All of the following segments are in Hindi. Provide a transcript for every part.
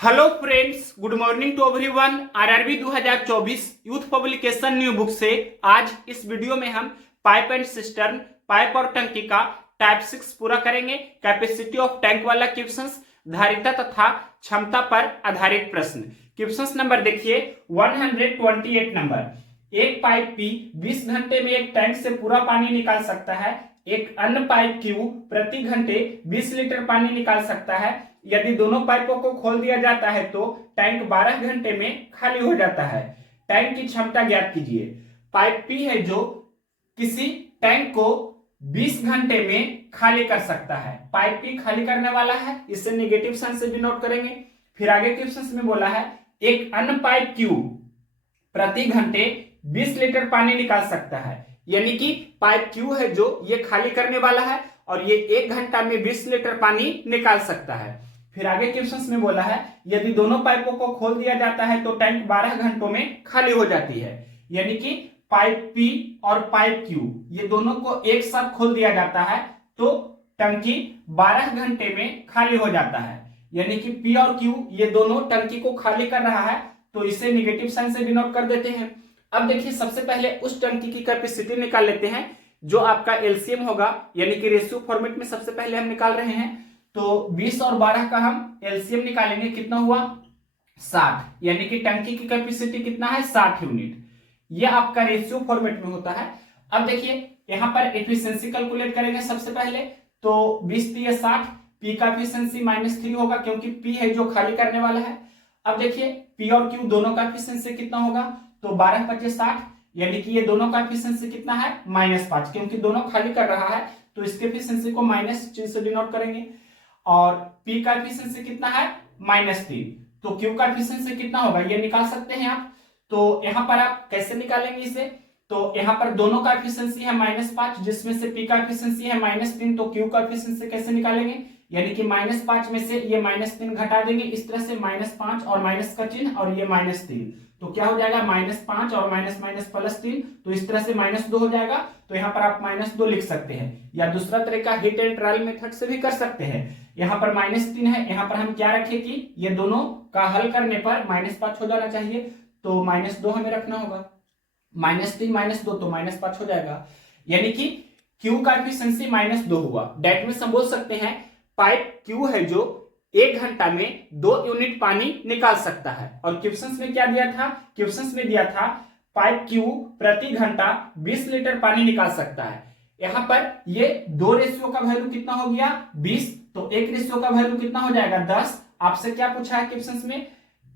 Hello friends, good morning to everyone. RRB 2024 youth publication new book से आज इस वीडियो में हम पाइप एंड सिस्टर्न, पाइप और टंकी का टाइप 6 पूरा करेंगे। कैपेसिटी ऑफ टैंक वाला क्वेश्चंस, धारिता तथा क्षमता पर आधारित प्रश्न। क्वेश्चंस नंबर देखिए 128 नंबर। एक पाइप पी 20 घंटे में एक टैंक से पूरा पानी निकाल सकता है। एक अन्य पाइप क्यू प्रति घंटे 20 लीटर पानी निकाल सकता है। यदि दोनों पाइपों को खोल दिया जाता है तो टैंक 12 घंटे में खाली हो जाता है। टैंक की क्षमता ज्ञात कीजिए। पाइप पी है जो किसी टैंक को 20 घंटे में खाली कर सकता है। पाइप पी खाली करने वाला है, इसे नेगेटिव साइन से डिनोट करेंगे। फिर आगे क्वेश्चन में बोला है एक अन्य पाइप क्यू प्रति घंटे 20 लीटर पानी निकाल सकता है। यानी कि पाइप क्यू है जो ये खाली करने वाला है और ये 1 घंटा में 20 लीटर पानी निकाल सकता है। फिर आगे क्वेश्चंस में बोला है यदि दोनों पाइपों को खोल दिया जाता है तो टैंक 12 घंटों में खाली हो जाती है। यानी कि पाइप पी और पाइप क्यू ये दोनों को एक साथ खोल दिया जाता है तो टंकी 12 घंटे में खाली हो जाता है। यानी कि पी और क्यू ये दोनों टंकी को खाली कर रहा है तो इसे निगेटिव साइन से डिनोट कर देते हैं। अब देखिए सबसे पहले उस टंकी की कैपेसिटी निकाल लेते हैं जो आपका एलसीएम होगा, यानी कि रेशियो फॉर्मेट में सबसे पहले हम निकाल रहे हैं। तो 20 और 12 का हम एलसीएम निकालेंगे, कितना हुआ 60। यानी कि टंकी की कैपेसिटी कितना है 60 यूनिट। ये आपका रेशियो फॉर्मेट में होता है। अब देखिए यहां पर एफिशिएंसी कैलकुलेट करेंगे सबसे पहले। तो 20 दिए 60, पी का एफिशिएंसी -3 होगा क्योंकि पी है जो खाली करने वाला है। अब देखिए पी और क्यू दोनों का एफिशिएंसी कितना होगा, तो 12 25 60, यानी कि ये दोनों का एफिशिएंसी कितना है -5, क्योंकि दोनों खाली कर रहा है तो इसके एफिशिएंसी को माइनस चिन्ह से डिनोट करेंगे। और P का एफिशिएंसी कितना है -3, तो Q का एफिशिएंसी कितना होगा ये निकाल सकते हैं आप। तो यहां पर आप कैसे निकालेंगे इसे, तो यहां पर दोनों का एफिशिएंसी है -5 जिसमें से P का एफिशिएंसी है -3, तो Q का एफिशिएंसी कैसे निकालेंगे, यानी कि -5 में से ये -3 घटा देंगे इस तरह से, -5 और माइनस का चिन्ह और ये -3, तो क्या हो जाएगा -5 और माइनस +3, तो इस तरह से -2 हो जाएगा। तो यहाँ पर आप -2 लिख सकते हैं, या दूसरा तरीका हिट एंड ट्रायल मेथड से भी कर सकते हैं। यहाँ पर -3 है, यहाँ पर हम क्या रखें कि ये दोनों का हल करने पर -5 हो जाना चाहिए, तो -2 हमें रखना होगा। -3 -2 तो -5 हो जाएगा, यानी कि Q का एफिशिएंसी -2 हुआ। डेट मींस हम बोल सकते हैं पाइप Q है जो 1 घंटा में 2 यूनिट पानी निकाल सकता है। और क्वेश्चंस में क्या दिया था, क्वेश्चंस में दिया था पाइप क्यू प्रति घंटा 20 लीटर पानी निकाल सकता है। यहां पर ये 2 रेशियो का वैल्यू कितना हो गया 20, तो 1 रेशियो का वैल्यू कितना हो जाएगा 10। आपसे क्या पूछा है क्वेश्चंस में,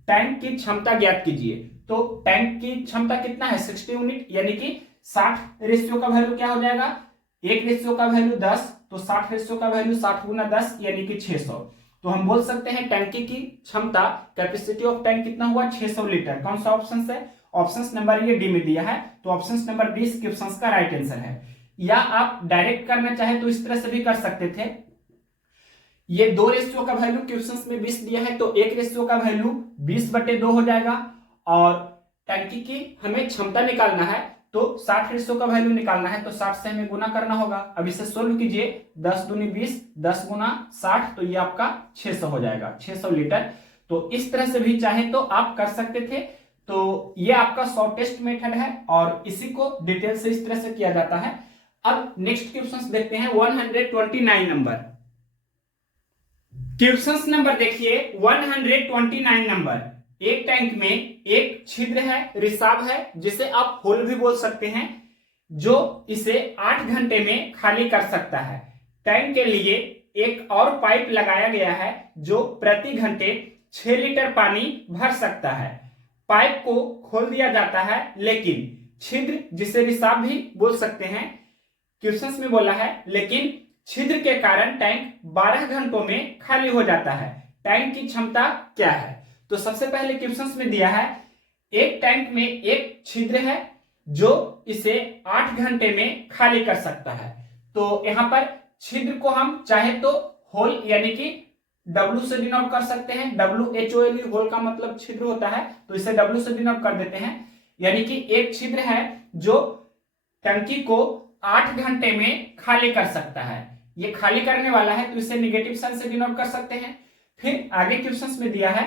टैंक की क्षमता ज्ञात कीजिए। तो टैंक की क्षमता कितना है 60 यूनिट, यानी कि 60 रेशियो का वैल्यू क्या हो जाएगा, 1 रेशियो का वैल्यू 10, तो 60 रेशियो का वैल्यू 60 गुना 10 यानी कि 600। तो हम बोल सकते हैं टैंकी की क्षमता, कैपेसिटी ऑफ टैंक कितना हुआ 600 लीटर। कौन सा ऑप्शन है, ऑप्शन नंबर ये डी में दिया है, तो ऑप्शन नंबर 20 क्वेश्चन का राइट आंसर है। या आप डायरेक्ट करना चाहे तो इस तरह से भी कर सकते थे। ये 2 रेशियो का वैल्यू क्वेश्चन में 20 दिया है, तो 1 रेशियो का वैल्यू 20/2 हो जाएगा। और टैंकी की हमें क्षमता निकालना है तो 60 रेशियो का वैल्यू निकालना है, तो 60 से हमें गुना करना होगा। अब इसे सोल्व कीजिए, 10 दूनी 20, 10 गुना 60, तो ये आपका 600 हो जाएगा, 600 लीटर। तो इस तरह से भी चाहे तो आप कर सकते थे। तो ये आपका शॉर्टेस्ट मेथड है और इसी को डिटेल से इस तरह से किया जाता है। अब नेक्स्ट क्वेश्चन देखते हैं 129 नंबर। क्वेश्चन नंबर देखिए 129 नंबर। एक टैंक में एक छिद्र है, रिसाव है, जिसे आप होल भी बोल सकते हैं, जो इसे 8 घंटे में खाली कर सकता है। टैंक के लिए एक और पाइप लगाया गया है जो प्रति घंटे 6 लीटर पानी भर सकता है। पाइप को खोल दिया जाता है लेकिन छिद्र, जिसे रिसाव भी बोल सकते हैं, क्वेश्चन में बोला है लेकिन छिद्र के कारण टैंक 12 घंटों में खाली हो जाता है। टैंक की क्षमता क्या है, तो सबसे पहले क्वेश्चंस में दिया है एक टैंक में एक छिद्र है जो इसे 8 घंटे में खाली कर सकता है। तो यहां पर छिद्र को हम चाहे तो होल यानी कि W से डिनोट कर सकते हैं। WHOLE होल का मतलब छिद्र होता है, तो इसे W से डिनोट कर देते हैं। यानी कि एक छिद्र है जो टंकी को 8 घंटे में खाली कर सकता है। ये खाली करने वाला है तो इसे निगेटिव साइन से डिनोट कर सकते हैं। फिर आगे क्वेश्चंस में दिया है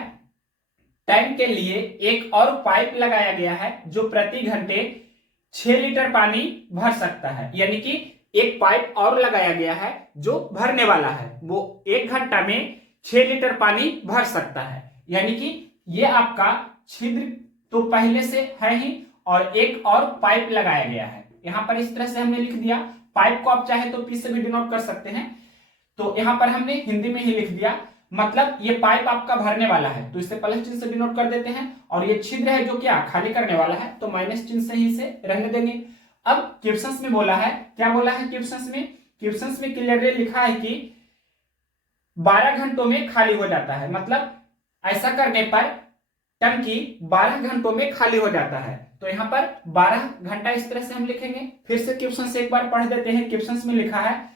टैंक के लिए एक और पाइप लगाया गया है जो प्रति घंटे 6 लीटर पानी भर सकता है। यानी कि एक पाइप और लगाया गया है जो भरने वाला है, वो 1 घंटा में 6 लीटर पानी भर सकता है। यानी कि ये आपका छिद्र तो पहले से है ही, और एक और पाइप लगाया गया है। यहां पर इस तरह से हमने लिख दिया। पाइप को आप चाहे तो पी से भी डिनोट कर सकते हैं, तो यहां पर हमने हिंदी में ही लिख दिया। मतलब ये पाइप आपका भरने वाला है, तो इसे प्लस चिन्ह से डिनोट कर देते हैं। और ये छिद्र है जो क्या खाली करने वाला है, तो माइनस चिन्ह से ही इसे रहने देंगे। अब क्वेश्चंस में बोला है, क्या बोला है क्वेश्चंस में क्लियरली लिखा है कि 12 घंटों में खाली हो जाता है। मतलब ऐसा करने पर टंकी 12 घंटों में खाली हो जाता है। तो यहाँ पर 12 घंटा इस तरह से हम लिखेंगे। फिर से क्वेश्चन से एक बार पढ़ देते हैं। क्वेश्चन में लिखा है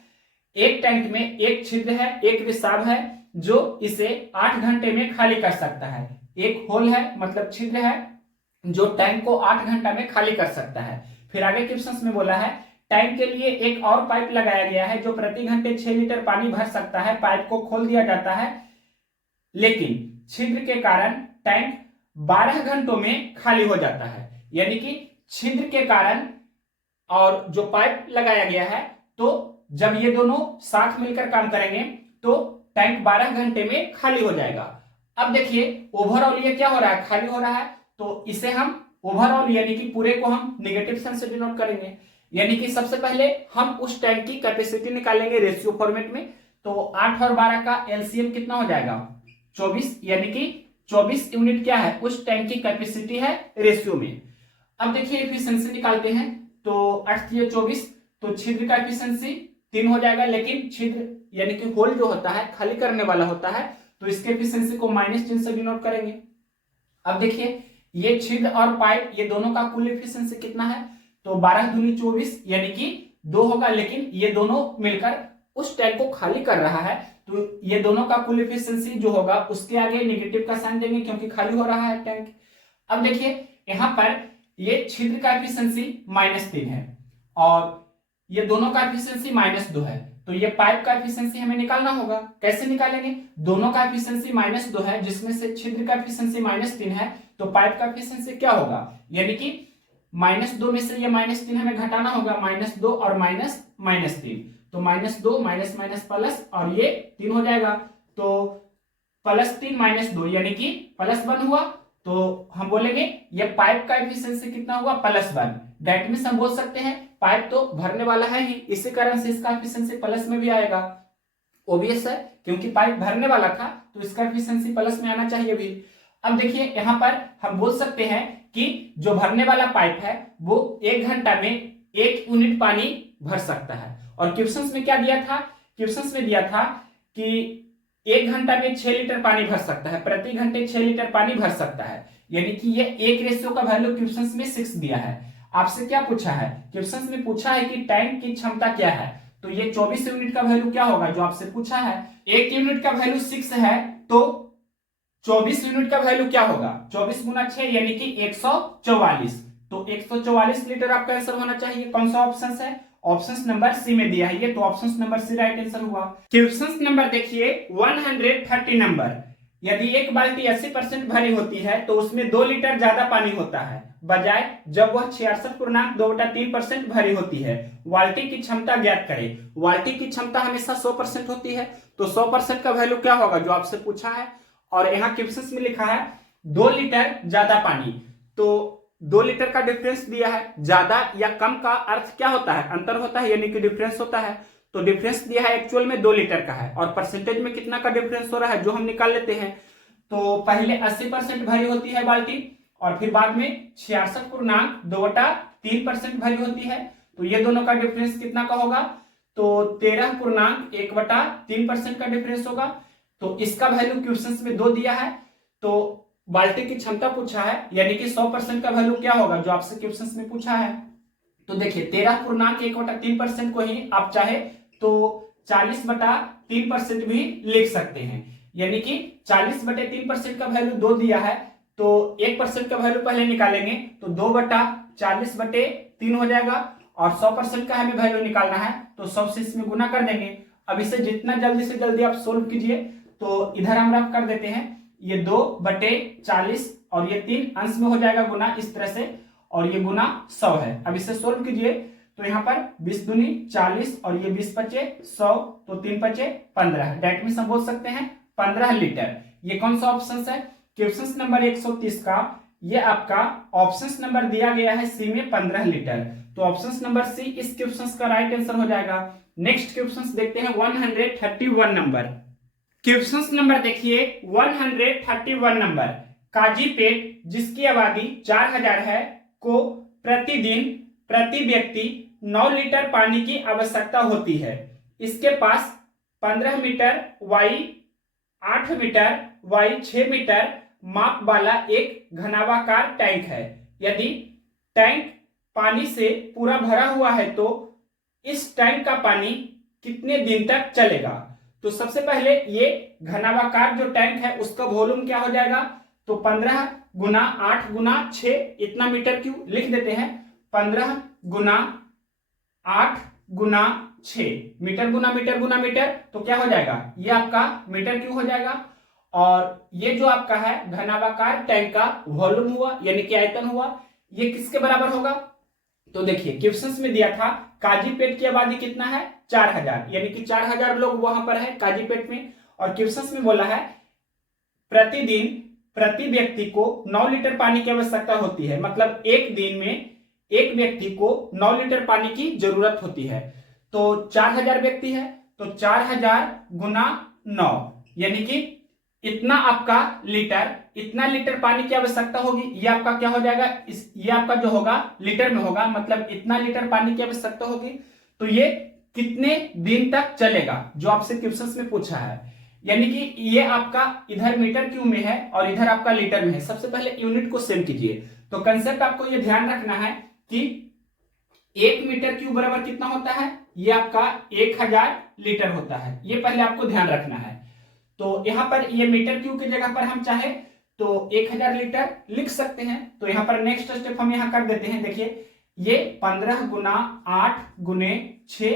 एक टैंक में एक छिद्र है, एक रिसाव है जो इसे 8 घंटे में खाली कर सकता है। एक होल है मतलब छिद्र है जो टैंक को 8 घंटा में खाली कर सकता है। फिर आगे क्वेश्चन में बोला है टैंक के लिए एक और पाइप लगाया गया है जो प्रति घंटे 6 लीटर पानी भर सकता है। पाइप को खोल दिया जाता है, लेकिन छिद्र के कारण टैंक 12 घंटों में खाली हो जाता है। यानी कि छिद्र के कारण और जो पाइप लगाया गया है, तो जब ये दोनों साथ मिलकर काम करेंगे तो टैंक 12 घंटे में खाली हो जाएगा। अब देखिए ओवरऑल ये क्या हो रहा है, खाली हो रहा है, तो इसे हम ओवरऑल यानी कि पूरे को हम नेगेटिव साइन से डिनोट करेंगे। यानी कि सबसे पहले हम उस टैंक की कैपेसिटी निकालेंगे रेशियो फॉर्मेट में। तो 8 और 12 का एलसीएम कितना हो जाएगा, 24। यानी कि 24 यूनिट क्या है, उस टैंक की कैपेसिटी है रेशियो में। अब देखिए एफिशिएंसी निकालते हैं, तो 8 × 24, तो छिद्र का एफिशिएंसी 3 हो जाएगा। लेकिन छिद्र यानी कि होल जो होता है खाली करने वाला होता है, तो इसके एफिशिएंसी को माइनस चिन्ह से डिनोट करेंगे। अब देखिए ये छिद्र और पाइप ये दोनों का कुल एफिशिएंसी कितना है, तो 12 दूनी 24 यानी कि 2 होगा। लेकिन ये दोनों मिलकर उस टैंक को खाली कर रहा है, तो ये दोनों का कुल एफिशिएंसी जो होगा उसके आगे नेगेटिव का साइन देंगे क्योंकि खाली हो रहा है टैंक। अब देखिए यहां पर ये छिद्र का एफिशिएंसी -3 है और ये दोनों का एफिशिएंसी -2 है, तो ये पाइप का एफिशिएंसी हमें निकालना होगा। कैसे निकालेंगे, दोनों का एफिशिएंसी -2 है जिसमें से छिद्र का एफिशिएंसी -3 है, तो पाइप का एफिशिएंसी क्या होगा, यानी कि -2 में से ये -3 हमें घटाना होगा। -2 और -3, तो -2 माइनस माइनस प्लस और ये 3 हो जाएगा, तो +3 -2 यानी कि +1 हुआ। तो हम बोलेंगे ये पाइप का एफिशिएंसी कितना हुआ, +1। दैट मींस हम बोल सकते हैं पाइप तो भरने वाला है ही, इसी कारण से इसका एफिशिएंसी प्लस में भी आएगा। ऑब्वियस है क्योंकि पाइप भरने वाला था तो इसका एफिशिएंसी प्लस में आना चाहिए भी। अब देखिए यहाँ पर हम बोल सकते हैं कि जो भरने वाला पाइप है वो 1 घंटा में 1 यूनिट पानी भर सकता है। और क्वेश्चंस में क्या दिया था, क्वेश्चंस में दिया था कि 1 घंटा में 6 लीटर पानी भर सकता है, प्रति घंटे 6 लीटर पानी भर सकता है। यानी कि ये एक रेशियो का वैल्यू क्वेश्चंस में 6 दिया है। आपसे क्या पूछा है, क्वेश्चंस में पूछा है कि टैंक की क्षमता क्या है, तो ये 24 यूनिट का वैल्यू क्या होगा जो आपसे पूछा है। 1 यूनिट का वैल्यू 6 है, तो 24 यूनिट का वैल्यू क्या होगा, 24 गुना 6 यानी कि 144। तो 144 लीटर आपका आंसर होना चाहिए। कौन सा ऑप्शन है, ऑप्शन नंबर सी में दिया है ये, तो option number C right answer हुआ। क्वेश्चन नंबर देखिए 130 नंबर। यदि एक बाल्टी 80% भरी होती है तो उसमें 2 लीटर ज्यादा पानी होता है बजाय जब वह 66.2/3% भरी होती है। बाल्टी की क्षमता ज्ञात करें। बाल्टी की क्षमता हमेशा 100% होती है, तो 100% का वैल्यू क्या होगा जो आपसे पूछा है। और यहाँ क्वेश्चन में लिखा है 2 लीटर ज्यादा पानी, तो 2 लीटर का डिफरेंस दिया है। ज्यादा या कम का अर्थ क्या होता है, अंतर होता है यानी कि डिफरेंस होता है। तो डिफरेंस दिया है एक्चुअल में 2 लीटर का है, और परसेंटेज में कितना का डिफरेंस हो रहा है जो हम निकाल लेते हैं। तो पहले 80% भरी होती है बाल्टी और फिर बाद में 66.2/3% भरी होती है, तो ये दोनों का डिफरेंस कितना का होगा, तो 13.1/3% का डिफरेंस होगा। तो इसका वैल्यू क्वेश्चंस में 2 दिया है, तो बाल्टी की क्षमता पूछा है यानी कि 100% का वैल्यू क्या होगा जो आपसे क्वेश्चंस में पूछा है। तो देखिए 13.1/3% को ही आप चाहे तो 40/3% भी लिख सकते हैं, यानी कि 40/3% का वैल्यू 2 दिया है, तो 1% का वैल्यू पहले निकालेंगे तो 2/40/3 हो जाएगा, और 100% का हमें वैल्यू निकालना है तो 100 से इसमें गुना कर देंगे। अब इसे जितना जल्दी से जल्दी आप सोल्व कीजिए, तो इधर हम रफ कर देते हैं। ये 2/40 और ये 3 अंश में हो जाएगा गुना इस तरह से, और ये गुना 100 है। अब इसे सोल्व कीजिए तो यहाँ पर 20 दूनी 40 और ये 20 पचे 100, तो 3 पचे 15, डेट मींस हम बोल सकते हैं 15 लीटर। ये कौन सा ऑप्शन है? क्वेश्चन नंबर 130 का ये आपका ऑप्शन नंबर दिया गया है सी में 15 लीटर, तो ऑप्शन नंबर सी इस क्वेश्चन का राइट आंसर हो जाएगा। नेक्स्ट क्वेश्चन देखते हैं 131 नंबर। क्वेश्चन नंबर देखिए 131 नंबर। काजीपेट जिसकी आबादी 4000 है को प्रतिदिन प्रति व्यक्ति 9 लीटर पानी की आवश्यकता होती है। इसके पास 15 metre by 8 metre by 6 metre माप वाला एक घनावाकार टैंक है। यदि टैंक पानी से पूरा भरा हुआ है तो इस टैंक का पानी कितने दिन तक चलेगा? तो सबसे पहले ये घनावाकार जो टैंक है उसका वॉल्यूम क्या हो जाएगा? तो 15 गुना 8 गुना 6 इतना मीटर क्यूब लिख देते हैं। 15 गुना 8 गुना 6 मीटर गुना मीटर गुना मीटर, तो क्या हो जाएगा? ये आपका मीटर क्यूब हो जाएगा। और ये जो आपका है घनावाकार टैंक का वॉल्यूम हुआ यानी कि आयतन हुआ, ये किसके बराबर होगा? तो देखिए क्वेश्चन में दिया था काजीपेट की आबादी कितना है? 4000, यानी कि 4000 लोग वहां पर है काजीपेट में, और क्वेश्चन में बोला है प्रतिदिन प्रति व्यक्ति को 9 लीटर पानी की आवश्यकता होती है, मतलब एक दिन में एक व्यक्ति को 9 लीटर पानी की जरूरत होती है। तो 4000 व्यक्ति है तो 4000 गुना 9 यानी कि इतना आपका लीटर, इतना लीटर पानी की आवश्यकता होगी। ये आपका क्या हो जाएगा? ये आपका जो होगा लीटर में होगा, मतलब इतना लीटर पानी की आवश्यकता होगी। तो ये कितने दिन तक चलेगा जो आपसे क्वेश्चन में पूछा है, यानी कि ये आपका इधर मीटर क्यूब में है और इधर आपका लीटर में है। सबसे पहले यूनिट को सेम कीजिए। तो कंसेप्ट आपको ये ध्यान रखना है कि 1 मीटर क्यूब बराबर कितना होता है? ये आपका 1000 लीटर होता है, ये पहले आपको ध्यान रखना है। तो यहाँ पर ये मीटर क्यूब की जगह पर हम चाहे तो 1000 लीटर लिख सकते हैं। तो यहाँ पर नेक्स्ट स्टेप हम यहाँ कर देते हैं। देखिए ये 15 गुना 8 गुने 6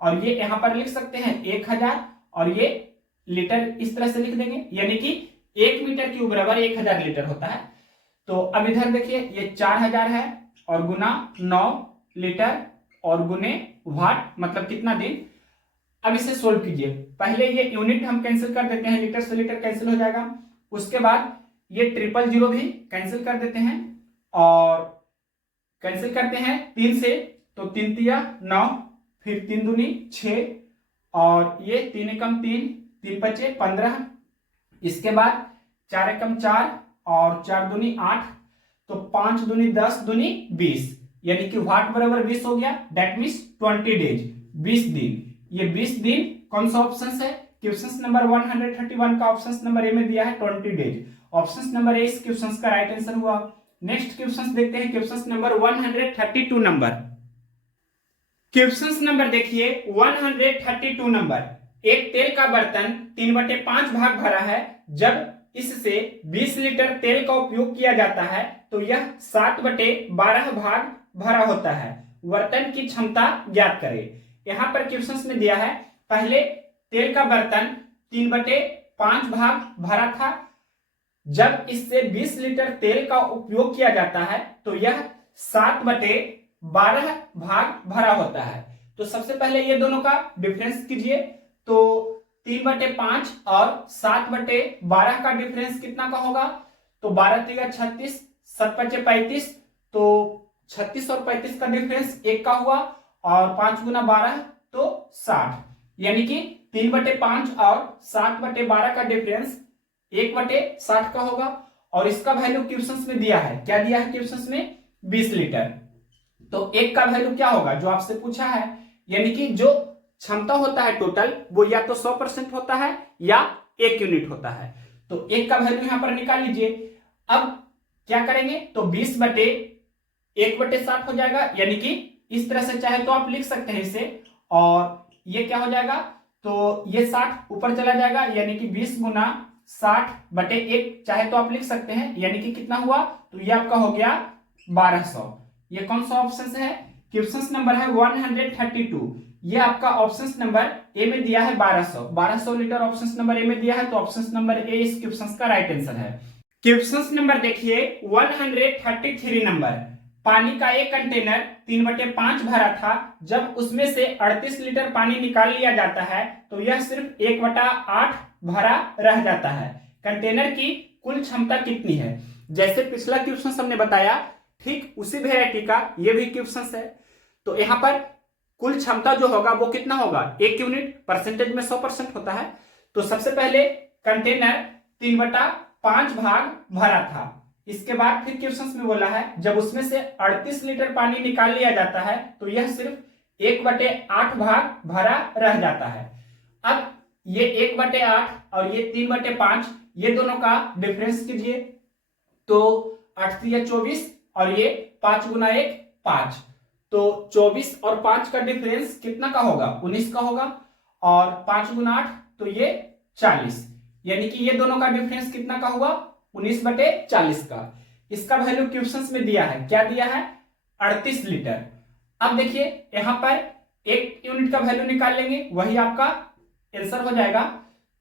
और ये यहाँ पर लिख सकते हैं 1000 और ये लीटर इस तरह से लिख देंगे, यानी कि 1 मीटर क्यूब बराबर 1000 लीटर होता है। तो अब इधर देखिए ये 4000 है और गुना 9 लीटर और गुने वाट, मतलब कितना दिन। अब इसे सोल्व कीजिए। पहले ये यूनिट हम कैंसिल कर देते हैं, लीटर से लीटर कैंसिल हो जाएगा। उसके बाद ये 000 भी कैंसिल कर देते हैं और कैंसिल करते हैं 3 से, तो 3 तिया 9, फिर 3 दूनी 6 और ये 3 एकम 3, 3 पचे 15, इसके बाद 4 एकम 4 और 4 दूनी 8, तो 5 दूनी 10 दूनी 20, यानी कि वाट बराबर 20 हो गया। डेट मीन्स 20 डेज, 20 दिन। ये 20 दिन कौन सा ऑप्शन है? क्वेश्चन नंबर 131 का ऑप्शन नंबर ए में दिया है 20 डेज। ऑप्शन नंबर ए इस क्वेश्चन का राइट आंसर हुआ। नेक्स्ट क्वेश्चन देखते हैं, question number 132 number. Question number देखिए 132 नंबर। एक तेल का बर्तन 3/5 भाग भरा है। जब इससे 20 लीटर तेल का उपयोग किया जाता है तो यह 7/12 भाग भरा होता है। बर्तन की क्षमता ज्ञात करें। यहां पर क्वेश्चन में दिया है पहले तेल का बर्तन 3/5 भाग भरा था। जब इससे 20 लीटर तेल का उपयोग किया जाता है तो यह 7/12 भाग भरा होता है। तो सबसे पहले ये दोनों का डिफरेंस कीजिए। तो 3/5 और 7/12 का डिफरेंस कितना का होगा? तो 12 3 36, 7 5 35, तो 36 और 35 का डिफरेंस 1 का हुआ और 5 गुना 12 तो 60, यानी कि 3/5 और 7/12 का डिफरेंस 1/60 का होगा। और इसका वैल्यू क्वेश्चन में दिया है, क्या दिया है क्वेश्चन में? 20 लीटर। तो एक का वैल्यू क्या होगा जो आपसे पूछा है, यानी कि जो क्षमता होता है टोटल वो या तो 100% होता है या 1 यूनिट होता है। तो एक का वैल्यू यहां पर निकाल लीजिए। अब क्या करेंगे? तो 20/1/60 हो जाएगा, यानी कि इस तरह से चाहे तो आप लिख सकते हैं इसे। और ये क्या हो जाएगा? तो ये 60 ऊपर चला जाएगा, यानी कि 20 गुना 60/1 चाहे तो आप लिख सकते हैं, यानी कि कितना हुआ? तो ये आपका हो गया 1200। ये कौन सा ऑप्शन है? क्वेश्चन नंबर है 132। ये आपका ऑप्शन नंबर ए में दिया है 1200 लीटर ऑप्शन नंबर ए में दिया है, तो ऑप्शन नंबर ए इस क्वेश्चन का राइट आंसर है। क्वेश्चन नंबर देखिए 133 नंबर, पानी का एक कंटेनर 3/5 भरा था, जब उसमें से 38 लीटर पानी निकाल लिया जाता है तो यह सिर्फ 1/8 भरा रह जाता है। कंटेनर की कुल क्षमता कितनी है? जैसे पिछला क्वेश्चन हमने बताया, ठीक उसी वेराइटी का ये भी क्वेश्चन है। तो यहाँ पर कुल क्षमता जो होगा वो कितना होगा? 1 यूनिट, परसेंटेज में 100% होता है। तो सबसे पहले कंटेनर 3/5 भाग भरा था, इसके बाद फिर क्वेश्चन में बोला है जब उसमें से 38 लीटर पानी निकाल लिया जाता है तो यह सिर्फ 1/8 भाग भरा रह जाता है। अब ये 1/8 और ये 3/5, ये दोनों का डिफरेंस कीजिए, तो 8 या 24 और ये 5 गुना 1 5, तो 24 और 5 का डिफरेंस कितना का होगा? 19 का होगा, और 5 गुना 8 तो ये 40, यानी कि ये दोनों का डिफरेंस कितना का हुआ? 19/40 का। इसका वैल्यू क्वेश्चन में दिया है, क्या दिया है? 38 लीटर। अब देखिए यहां पर 1 यूनिट का वैल्यू निकाल लेंगे, वही आपका आंसर हो जाएगा।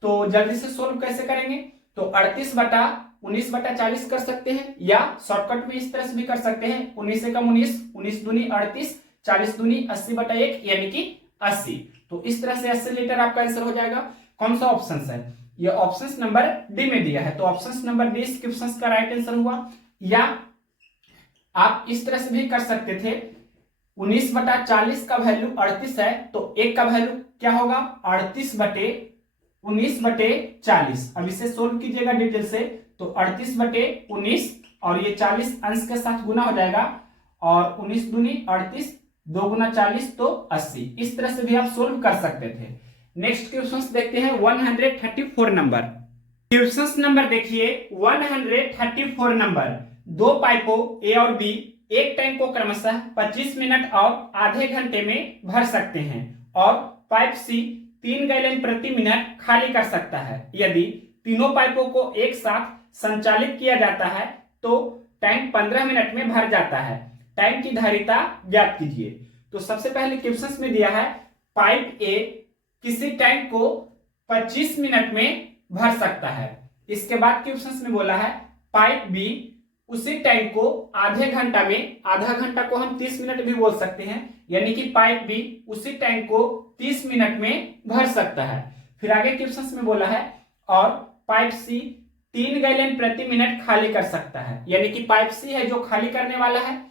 तो जल्दी से सोल्व कैसे करेंगे? तो 38/19/40 कर सकते हैं, या शॉर्टकट में इस तरह से भी कर सकते हैं, 19 से कम 19, 19 दूनी 38, 40 दूनी 80/1 यानी कि 80। तो इस तरह से 80 लीटर आपका आंसर हो जाएगा। कौन सा ऑप्शन है? ये ऑप्शन नंबर डी में दिया है, तो ऑप्शन नंबर डी इस क्वेश्चन का राइट आंसर हुआ। या आप इस तरह से भी कर सकते थे, 19/40 का वैल्यू 38 है, तो 1 का वैल्यू क्या होगा? 38/19/40। अब इसे सोल्व कीजिएगा डिटेल से, तो 38/19 और ये 40 अंश के साथ गुना हो जाएगा, और 19 दूनी 38, 2 गुना 40 तो 80। इस तरह से भी आप सोल्व कर सकते थे। नेक्स्ट क्वेश्चन देखते हैं 134 नंबर। क्वेश्चन नंबर देखिए 134 नंबर, दो पाइपों ए और बी एक टैंक को क्रमशः 25 मिनट और आधे घंटे में भर सकते हैं, और पाइप सी 3 गैलन प्रति मिनट खाली कर सकता है। यदि तीनों पाइपों को एक साथ संचालित किया जाता है तो टैंक 15 मिनट में भर जाता है। टैंक की धारिता ज्ञात कीजिए। तो सबसे पहले क्वेश्चन में दिया है पाइप ए किसी टैंक को 25 मिनट में भर सकता है। इसके बाद क्वेश्चन में बोला है पाइप बी उसी टैंक को आधे घंटा में, आधा घंटा को हम 30 मिनट भी बोल सकते हैं, यानी कि पाइप बी उसी टैंक को 30 मिनट में भर सकता है। फिर आगे क्वेश्चन में बोला है और पाइप सी 3 गैलन प्रति मिनट खाली कर सकता है, यानी कि पाइप सी है जो खाली करने वाला है।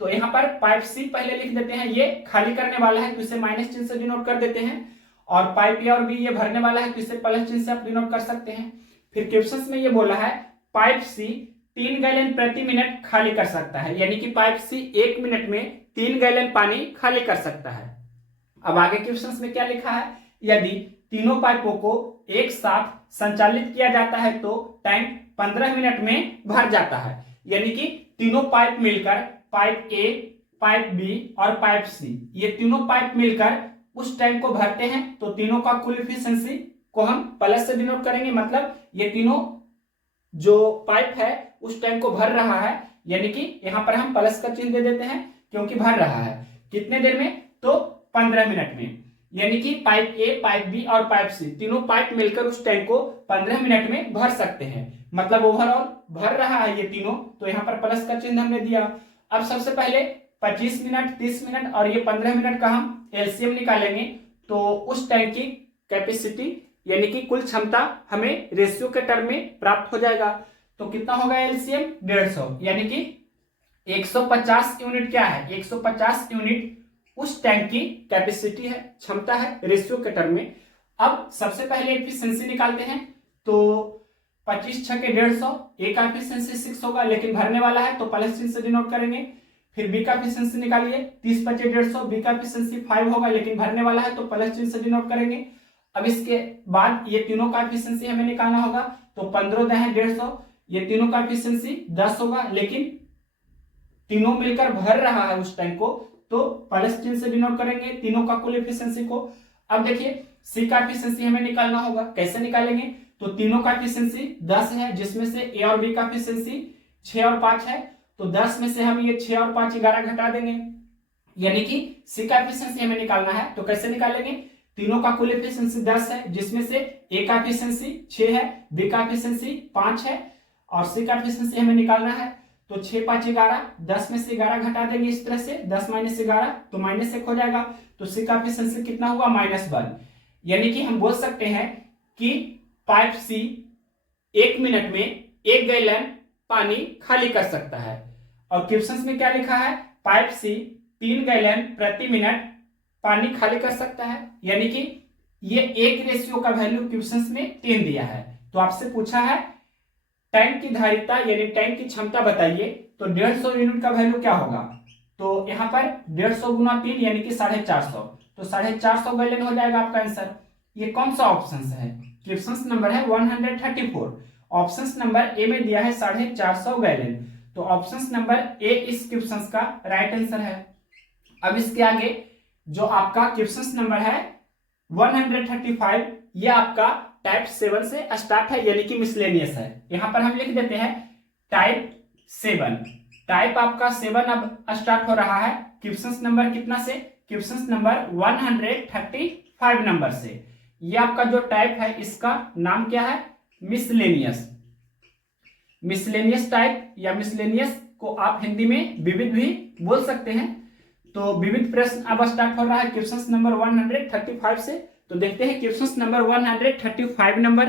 तो यहाँ पर पाइप सी पहले लिख देते हैं, ये खाली करने वाला है तो इसे माइनस चिन्ह से डिनोट कर देते हैं, और पाइप ए और बी ये भरने वाला है तो इसे प्लस चिन्ह से आप डिनोट कर सकते हैं। फिर क्वेश्चन में ये बोला है पाइप सी 3 गैलन प्रति मिनट खाली कर सकता है, यानी कि पाइप सी 1 मिनट में 3 गैलन पानी खाली कर सकता है। अब आगे क्वेश्चन में क्या लिखा है, यदि तीनों पाइपों को एक साथ संचालित किया जाता है तो टैंक 15 मिनट में भर जाता है, यानी कि तीनों पाइप मिलकर, पाइप ए, पाइप बी और पाइप सी, ये तीनों पाइप मिलकर उस टैंक को भरते हैं, तो तीनों का कुल एफिशिएंसी को हम प्लस से डिनोट करेंगे, मतलब ये तीनों जो पाइप है उस टैंक को भर रहा है, यानी कि यहां पर हम प्लस का चिन्ह दे देते हैं क्योंकि भर रहा है। कितने देर में? तो 15 मिनट में, यानी कि पाइप ए, पाइप बी और पाइप सी तीनों पाइप मिलकर उस टैंक को 15 मिनट में भर सकते हैं, मतलब ओवरऑल भर रहा है ये तीनों, तो यहाँ पर प्लस का चिन्ह हमने दिया। अब सबसे पहले 25 मिनट, 30 मिनट और ये 15 मिनट का हम एलसीएम निकालेंगे, तो उस टैंक की कैपेसिटी यानी कि कुल क्षमता हमें रेशियो के टर्म में प्राप्त हो जाएगा। तो कितना होगा एलसीएम? 150, यानी कि 150 यूनिट क्या है? 150 यूनिट उस टैंक की कैपेसिटी है, क्षमता है रेशियो के टर्म में। अब सबसे पहले एफिशिएंसी निकालते हैं, तो 25 छके 150, ए का एफिशिएंसी 6 होगा लेकिन भरने वाला है तो प्लस चिन्ह से डिनोट करेंगे। फिर बी का एफिशिएंसी निकालिए, 30 × 150, बी का एफिशिएंसी 5 होगा लेकिन भरने वाला है तो प्लस चिन्ह से डिनोट करेंगे। अब इसके बाद ये तीनों का एफिशिएंसी हमें निकालना होगा, तो 15 × 150, ये तीनों का एफिशिएंसी 10 होगा, लेकिन तीनों मिलकर भर रहा है उस टैंक को, तो प्लस चिन्ह से डिनोट करेंगे तीनों का कुल एफिशिएंसी को। अब देखिए सी का एफिशिएंसी हमें निकालना होगा, कैसे निकालेंगे? तो तीनों का एफिशिएंसी 10 है, जिसमें से ए और बी का एफिशिएंसी 6 और 5 है, तो 10 में से हम ये 6 और 5 11 घटा देंगे, यानी कि सी का एफिशिएंसी हमें निकालना है। तो कैसे निकालेंगे, तीनों का कुल एफिशिएंसी 10 है, जिसमें से ए का एफिशिएंसी 6 है, बी का एफिशिएंसी 5 है और सी का एफिशिएंसी हमें निकालना है। तो 6 5 11, 10 में से 11 घटा देंगे इस तरह से, 10 माइनस 11 तो -1 हो जाएगा। तो सी का एफिशिएंसी कितना हुआ, -1। यानी कि हम बोल सकते हैं कि पाइप सी 1 मिनट में 1 गैलन पानी खाली कर सकता है। और क्वेश्चन में क्या लिखा है, पाइप सी 3 गैलन प्रति मिनट पानी खाली कर सकता है। यानी कि ये एक रेशियो का वैल्यू क्वेश्चन में 3 दिया है। तो आपसे पूछा है टैंक की धारिता यानी टैंक की क्षमता बताइए, तो 150 यूनिट का वैल्यू क्या होगा। तो यहाँ पर 150 गुना 3 यानी कि 450, तो 450 गैलन हो जाएगा आपका आंसर। ये कौन सा ऑप्शन है, क्वेश्चन नंबर है 134। ऑप्शन नंबर ए में दिया है 450 गैलन, तो ऑप्शन नंबर ए इस क्वेश्चन का राइट आंसर है। अब इसके आगे जो आपका क्वेश्चन नंबर है 135, ये आपका टाइप 7 से स्टार्ट है यानी कि मिसलेनियस है। यहां पर हम लिख देते हैं टाइप 7। टाइप आपका 7 अब स्टार्ट हो रहा है। क्वेश्चन नंबर कितना से, क्वेश्चन नंबर 135 नंबर से। ये आपका जो टाइप है इसका नाम क्या है, मिसलेनियस। मिसलेनियस टाइप या मिसलेनियस को आप हिंदी में विविध भी बोल सकते हैं। तो विविध प्रश्न अब स्टार्ट हो रहा है क्वेश्चन नंबर 135 से। तो देखते हैं question number 135 number.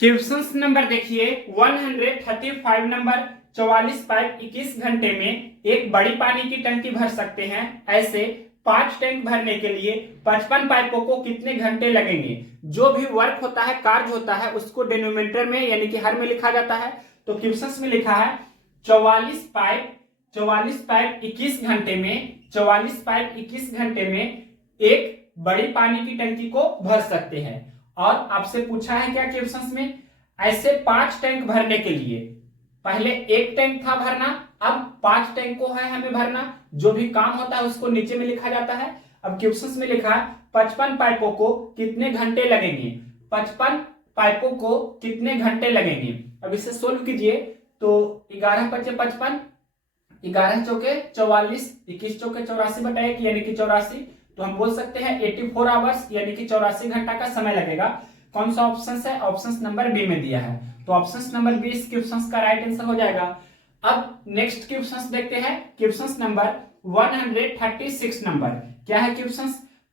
Question number देखिए 135 नंबर, 44 पाइप 21 घंटे में एक बड़ी पानी की टंकी भर सकते हैं। ऐसे 5 टैंक भरने के लिए 55 पाइपों को कितने घंटे लगेंगे। जो भी वर्क होता है, कार्य होता है, उसको डिनोमिनेटर में यानी कि हर में लिखा जाता है। तो क्वेश्चन में लिखा है 44 पाइप 21 घंटे में, 44 पाइप 21 घंटे में एक बड़ी पानी की टंकी को भर सकते हैं। और आपसे पूछा है क्या क्वेश्चन में, ऐसे 5 टैंक भरने के लिए, पहले 1 टैंक था भरना, अब 5 टैंक को है हमें भरना। जो भी काम होता है उसको नीचे में लिखा जाता है। अब क्वेश्चन में लिखा है 55 पाइपों को कितने घंटे लगेंगे, 55 पाइपों को कितने घंटे लगेंगे। अब इसे सोल्व कीजिए तो 11 × 5 = 55, 11 चौके 44, 21 चौके 84 बटा 1 यानी कि 84। तो हम बोल सकते हैं 84 आवर्स यानी कि 84 घंटा का समय लगेगा। कौन सा ऑप्शन है, ऑप्शन नंबर बी में दिया है। तो ऑप्शन नंबर बी इस क्वेश्चन का राइट आंसर हो जाएगा। अब नेक्स्ट क्वेश्चन देखते हैं, क्वेश्चन नंबर 136 नंबर। क्या है क्वेश्चन,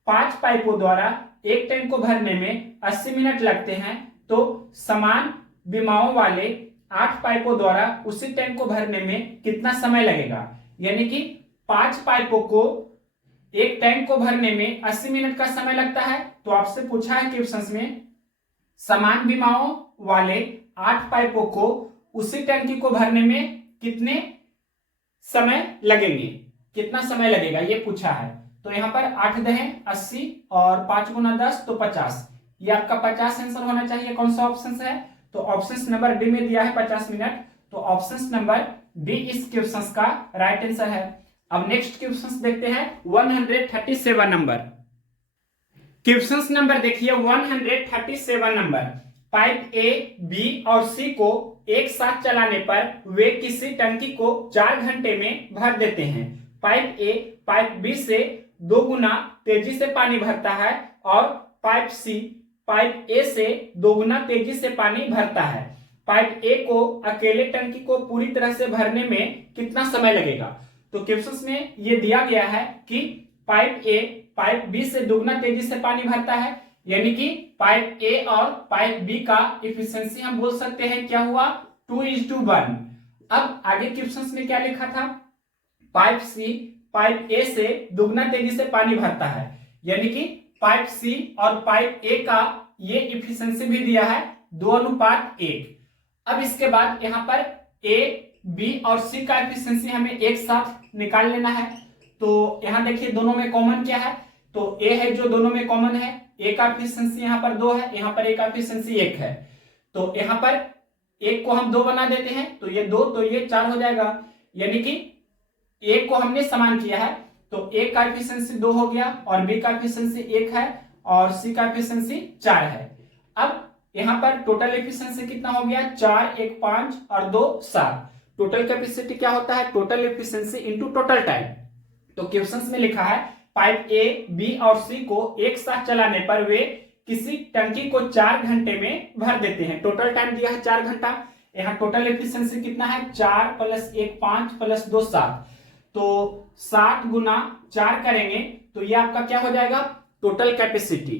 5 पाइपों द्वारा एक टैंक को भरने में 80 मिनट लगते हैं, तो समान विमाओं वाले 8 पाइपों द्वारा उसी टैंक को भरने में कितना समय लगेगा। यानी कि 5 पाइपों को एक टैंक को भरने में 80 मिनट का समय लगता है। तो आपसे पूछा है क्वेश्चन में समान विमाओं वाले 8 पाइपों को उसी टैंकी को भरने में कितने समय लगेंगे, कितना समय लगेगा ये पूछा है। तो यहाँ पर 8 दहें 80 और 5 × 10 तो 50। ये आपका 50 आंसर होना चाहिए। कौन सा ऑप्शन है, तो ऑप्शन नंबर डी में दिया है 50 मिनट। तो ऑप्शन नंबर बी इस क्वेश्चन का राइट आंसर है। अब नेक्स्ट क्वेश्चन देखते हैं 137 नंबर। क्वेश्चन नंबर देखिए 137 नंबर। पाइप ए, बी और सी को एक साथ चलाने पर वे किसी टंकी को 4 घंटे में भर देते हैं। पाइप ए पाइप बी से 2 गुना तेजी से पानी भरता है और पाइप सी पाइप ए से 2 गुना तेजी से पानी भरता है। पाइप ए को अकेले टंकी को पूरी तरह से भरने में कितना समय लगेगा। तो क्वेश्चन में ये दिया गया है कि पाइप ए पाइप बी से 2 गुना तेजी से पानी भरता है, यानी कि पाइप ए और पाइप बी का इफिशिएंसी हम बोल सकते हैं क्या हुआ, 2:1। अब आगे क्वेश्चन में क्या लिखा था, पाइप सी पाइप ए से 2 गुना तेजी से पानी भरता है, यानी कि पाइप सी और पाइप ए का ये इफिशिएंसी भी दिया है 2:1। अब इसके बाद यहाँ पर ए बी और सी का इफिशिएंसी हमें एक साथ निकाल लेना है। तो यहाँ देखिए दोनों में कॉमन क्या है, तो ए है जो दोनों में कॉमन है, ए का एफिशिएंसी यहाँ पर 2 है, यहाँ पर ए का एफिशिएंसी 1 है। तो यहाँ पर 1 को हम 2 बना देते हैं, तो ये 2 तो ये 4 हो जाएगा, यानी कि ए को हमने समान किया है। तो ए का एफिशिएंसी 2 हो गया और बी का एफिशिएंसी 1 है और सी का एफिशिएंसी 4 है। अब यहाँ पर टोटल एफिशिएंसी कितना हो गया, 4 1 5 और 2 7। टोटल कैपेसिटी क्या होता है, total efficiency into total time. तो क्वेश्चन में लिखा है पाइप ए, बी और सी को एक साथ चलाने पर वे किसी टंकी को 4 घंटे में भर देते हैं। टोटल टाइम दिया है 4 घंटा। यहाँ टोटल एफिशिएंसी कितना है, 4 + 1 5 + 2 7। तो 7 गुना 4 करेंगे तो ये आपका क्या हो जाएगा, टोटल कैपेसिटी।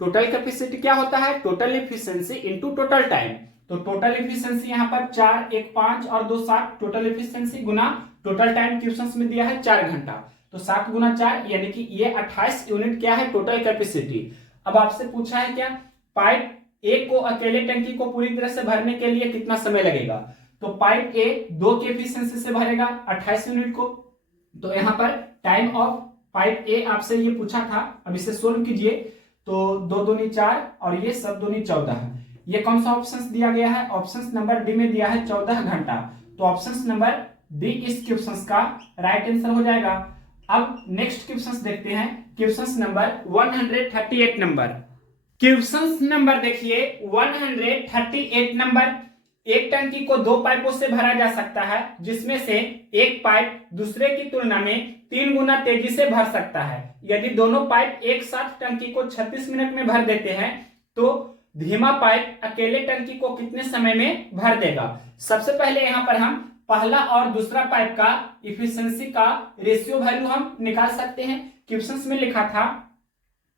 टोटल कैपेसिटी क्या होता है, total efficiency into total time. तो टोटल एफिशिएंसी यहाँ पर 4 1 5 और 2 7 टोटल एफिशिएंसी गुना टोटल टाइम क्वेश्चन में दिया है 4 घंटा। तो 7 गुना 4 यानी कि ये 28 यूनिट क्या है, टोटल कैपेसिटी। अब आपसे पूछा है क्या, पाइप ए को अकेले टंकी को पूरी तरह से भरने के लिए कितना समय लगेगा। तो पाइप ए 2 के एफिशिएंसी से भरेगा 28 यूनिट को। तो यहाँ पर टाइम ऑफ पाइप ए आपसे ये पूछा था। अब इसे सोल्व कीजिए तो 2 दूनी 4 और ये सब दूनी 14। ये कौन सा ऑप्शन दिया गया है, ऑप्शन नंबर डी में दिया है 14 घंटा। तो ऑप्शन नंबर डी इस क्वेश्चन का राइट आंसर हो जाएगा। अब नेक्स्ट क्वेश्चन देखते हैं, question number 138 number. Question number देखिए 138 नंबर। एक टंकी को 2 पाइपों से भरा जा सकता है जिसमें से एक पाइप दूसरे की तुलना में 3 गुना तेजी से भर सकता है। यदि दोनों पाइप एक साथ टंकी को 36 मिनट में भर देते हैं तो धीमा पाइप अकेले टंकी को कितने समय में भर देगा। सबसे पहले यहाँ पर हम पहला और दूसरा पाइप का इफिशिएंसी का रेशियो वैल्यू हम निकाल सकते हैं। क्वेश्चन में लिखा था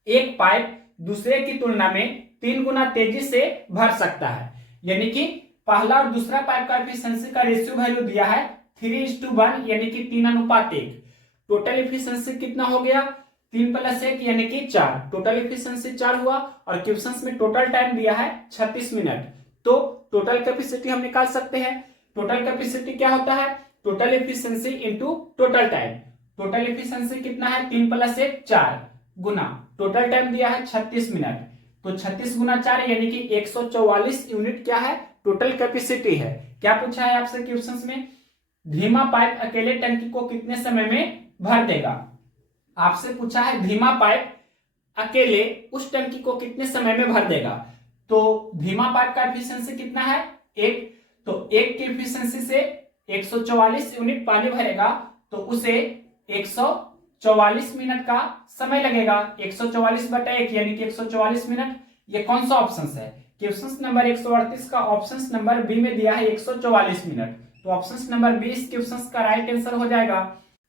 एक पाइप दूसरे की तुलना में 3 गुना तेजी से भर सकता है, यानी कि पहला और दूसरा पाइप का एफिशिएंसी का रेशियो वैल्यू दिया है 3:1 यानी कि 3:1। टोटल एफिशिएंसी कितना हो गया, 3 + 1 यानी कि 4। टोटल एफिशिएंसी 4 हुआ और क्वेश्चन में टोटल टाइम दिया है 36 मिनट। तो टोटल कैपेसिटी हम निकाल सकते हैं। टोटल कैपेसिटी क्या होता है, total efficiency into total time. Total efficiency कितना है, 3 + 1 4 गुना टोटल टाइम दिया है 36 मिनट। तो 36 गुना 4 यानी कि 144 यूनिट क्या है, टोटल कैपेसिटी है। क्या पूछा है आपसे क्वेश्चन में, धीमा पाइप अकेले टंकी को कितने समय में भर देगा। आपसे पूछा है धीमा पाइप अकेले उस टंकी को कितने समय में भर देगा। तो धीमा पाइप का एफिशिएंसी कितना है, 1। तो 1 की एफिशिएंसी से 144 यूनिट पानी भरेगा तो उसे 144 मिनट का समय लगेगा। 144/1 यानी कि 144 मिनट। ये कौन सा ऑप्शन है, क्वेश्चन नंबर 138 का ऑप्शन नंबर बी में दिया है 144 मिनट। तो ऑप्शन नंबर बी इस क्वेश्चन का राइट आंसर हो जाएगा।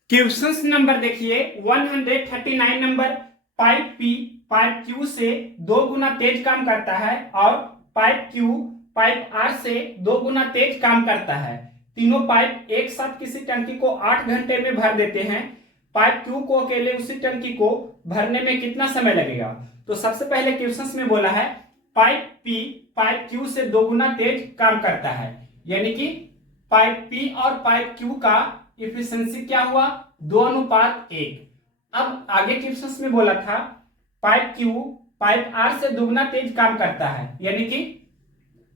क्वेश्चन नंबर देखिए 139 number. Pipe P pipe Q से 2 गुना तेज काम करता है और पाइप क्यू पाइप आर से 2 गुना तेज काम करता है। तीनों पाइप एक साथ किसी टंकी को 8 घंटे में भर देते हैं। पाइप क्यू को अकेले उसी टंकी को भरने में कितना समय लगेगा। तो सबसे पहले क्वेश्चन में बोला है पाइप पी पाइप क्यू से 2 गुना तेज काम करता है, यानी कि पाइप पी और पाइप क्यू का इफिशिएंसी क्या हुआ, 2:1। अब आगे क्वेश्चन में बोला था पाइप क्यू पाइप आर से 2 गुना तेज काम करता है, यानी कि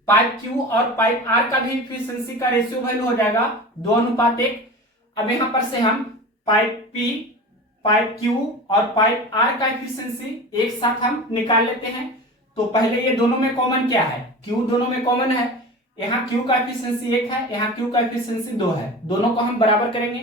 पाइप क्यू और पाइप आर का भी इफिशिएंसी का रेशियो वैल्यू हो जाएगा 2:1। अब यहां पर से हम पाइप पी पाइप क्यू और पाइप आर का इफिशिएंसी एक साथ हम निकाल लेते हैं। तो पहले ये दोनों में कॉमन क्या है, क्यू दोनों में कॉमन है। यहाँ क्यू का एफिशिएंसी 1 है, यहाँ क्यू का एफिशिएंसी 2 है। दोनों को हम बराबर करेंगे